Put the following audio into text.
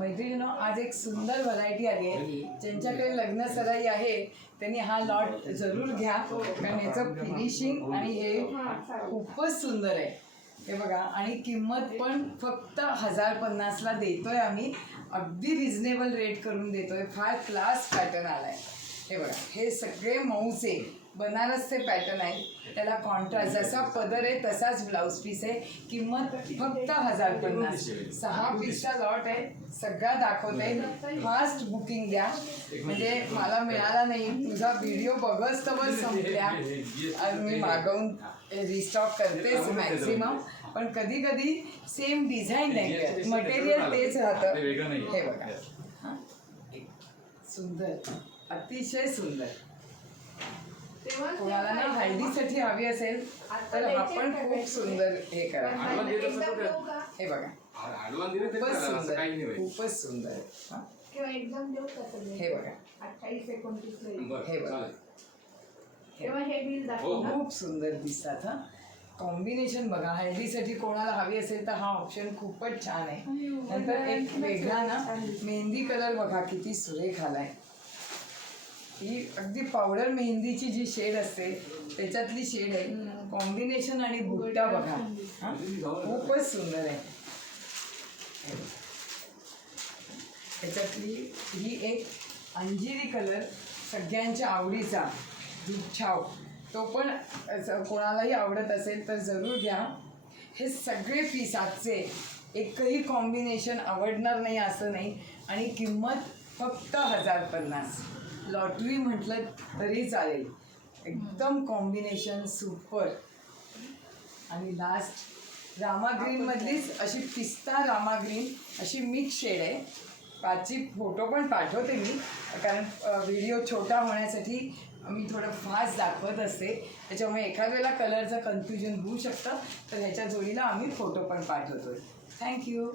मैत्रिणींनो, आज एक सुंदर व्हरायटी आली आहे. ज्यांच्याकडे लग्न सराई आहे त्यांनी हा लॉट जरूर घ्या, कारण ह्याचं फिनिशिंग आणि हे खूपच सुंदर आहे. हे बघा, आणि किंमत पण फक्त 1050ला देतोय आम्ही. अगदी रिजनेबल रेट करून देतोय. फार क्लास पॅटर्न आलाय. हे बघा, हे सगळे मऊचे बनारसचे पॅटर्न आहे. त्याला कॉन्ट्रास्ट जसा पदर आहे तसाच ब्लाऊज पीस आहे. किंमत फक्त 1050. 6 पीसचा लॉट आहे. सगळा दाखवते. फास्ट बुकिंग द्या, म्हणजे मला मिळाला नाही, तुझा व्हिडिओ बघच तर संपल्या. मी मागवून रिस्टॉक करतेच मॅक्झिमम, पण कधी कधी सेम डिझाईन नाही करत, मटेरियल तेच राहतं. हे बघा, सुंदर, अतिशय सुंदर. कोणाला ना हळदीसाठी हवी असेल तर हा पण खूप सुंदर हे करा. हे बघा, खूपच सुंदर, खूपच सुंदर. हे बघा, हे बघा, खूप सुंदर दिसतात. हा कॉम्बिनेशन बघा, हळदीसाठी कोणाला हवी असेल तर हा ऑप्शन खूपच छान आहे. नंतर एक वेगळा ना मेहंदी कलर बघा, किती सुरेख आलाय. ही अगदी पावडर मेहंदीची जी शेड असते त्याच्यातली शेड आहे. कॉम्बिनेशन आणि बुट्टा बघा, खूपच सुंदर आहे. त्याच्यातली ही एक अंजिरी कलर सगळ्यांच्या आवडीचा छाव, तो पण कोणालाही आवडत असेल तर जरूर घ्या. हे सगळे पीस आजचे एकही कॉम्बिनेशन आवडणार नाही असं नाही, आणि किंमत फक्त 1050. लॉटरी म्हटलं तरी चालेल. एकदम कॉम्बिनेशन सुपर. आणि लास्ट रामा ग्रीनमधलीच अशी पिस्ता रामा ग्रीन अशी मिक्स शेड आहे. पाचची फोटो पण पाठवते मी, कारण व्हिडिओ छोटा होण्यासाठी मी थोडं फास्ट दाखवत असते, त्याच्यामुळे एखाद्या वेळेला कलरचं कन्फ्युजन होऊ शकतं. तर ह्याच्या जोडीला आम्ही फोटो पण पाठवतो. थँक्यू.